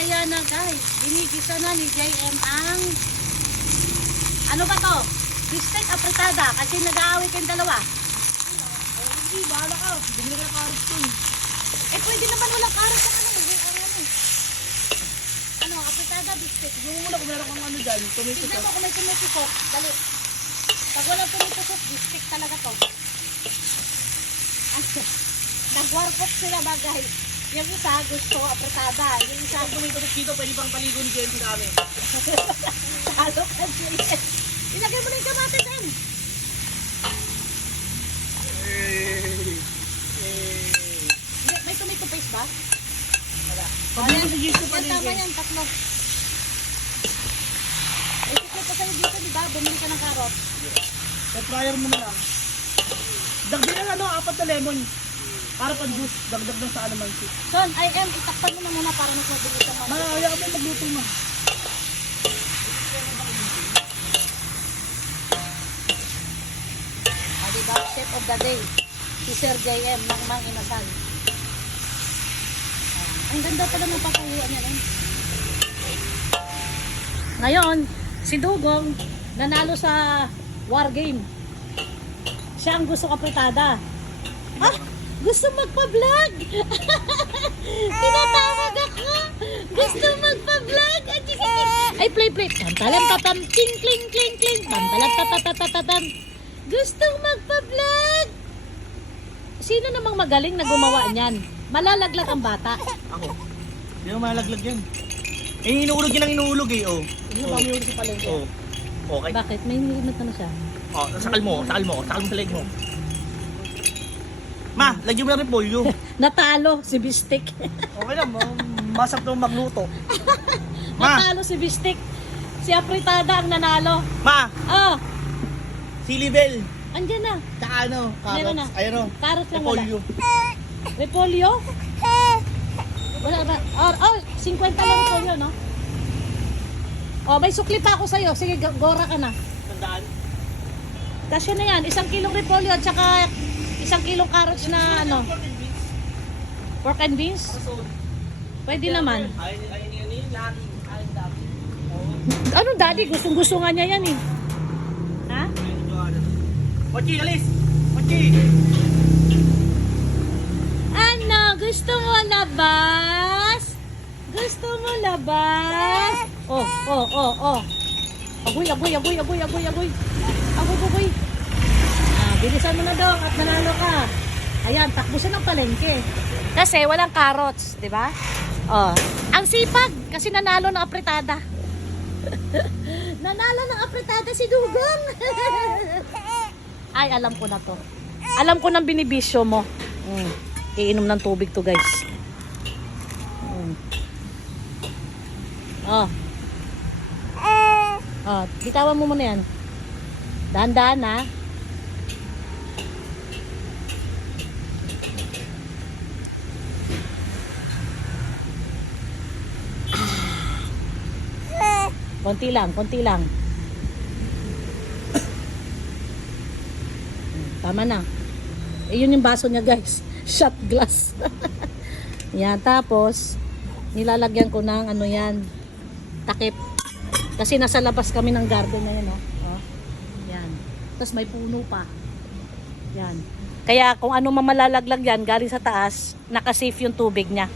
Ayan na guys, binigisa na ni JM ang ano ba to? Bistek apretada kasi nag-aaway kayong dalawa. Hindi, bahala ka. Bigyan ka ng carrots ko. Eh pwede naman walang karat sa ano. Ano, apretada bistek. Yung muna kung meron kang ano dyan, tomato Tignan sauce. ko kung may tomato sauce. Dali. Pag walang tomato sauce, bistek talaga to. Nag-warpot sila ba guys? Yung isa gusto apretada. Yung isa Pag tomato sauce dito, pwede pang paligo ni Jen sa amin. talo kasi. Ilagay mo na yung kamatis yan. Hindi, may tomato paste ba? Wala. Pag Ayan, may suggest ko pa yan, rin tama yan, tatlo. May secret pa sa'yo dito, di ba? Bumili ka ng karot. fryer mo na lang. Dagdag lang ano, 4 na lemon. Para pang juice, dagdag lang sa alamansi. Son, IM, itakpan mo na muna para magmabilis ang mga. Kaya mo magluto mo. Di ba? Chef of the day. Si Sir JM ng Mang Inasal. Ang ganda pala ng pakuluan niya. Ngayon, si Dugong nanalo sa war game. Siya ang gusto kapritada. Ah! Gusto magpa-vlog! Tinatawag ako! Gusto magpa-vlog! Ay, play! Tampalam papam! Kling, kling, kling, kling! Tampalam papapapapam! Gustong magpa-vlog! Sino namang magaling na gumawa niyan? Malalaglag ang bata. Ako. Hindi mo malaglag yan. Eh, inuulog yun ang inuulog eh, oh. Hindi ba may ulit sa palengke? Oh. Okay. Bakit? May hinihimot na siya. Oh, sakal mo sa leg mo. Ma, lagyan mo na rin polyo. Natalo si Bistik. Okay lang, masap na magluto. Ma, Natalo si Bistik. Si Apritada ang nanalo. ma, Oh, sili bell. andyan na. Tsaka ano, Meron na. carrots. Ayun o. Carrots lang wala. Polyo. Repolyo? Wala ba? Oh, 50 lang repolyo, no? Oh, may sukli pa ako sa'yo. Sige, gora ka na. Tandaan. Kasya na yan. 1 kilong repolyo at saka 1 kilong carrots na ano. Pork and beans? Pwede naman. Ayun yun, lahat. Ayun dami. Anong daddy? Gustong-gusto nga niya yan eh. Ha? Mochi, alis! Mochi! Ano? Gusto mo labas? Gusto mo labas? Oh. Agoy. Agoy. Bilisan mo na daw at nanalo ka. Ayan, takbo siya ng palengke. Kasi walang carrots, di ba? Oh. Ang sipag, kasi nanalo ng apretada. Nanalo ng apretada si Dugong. Ay, alam ko na to. Alam ko ng binibisyo mo. Iinom ng tubig to, guys. Bitawan mo muna yan. Dahan-dahan, ha? Konti lang. Tama na. Yun yung baso niya, guys. Shot glass. Yan, tapos nilalagyan ko ng ano yan, takip. Kasi nasa labas kami ng garden na yan, oh. Yan. Tapos may puno pa. Yan. Kaya kung ano mamalalaglag yan, galing sa taas, nakasafe yung tubig niya.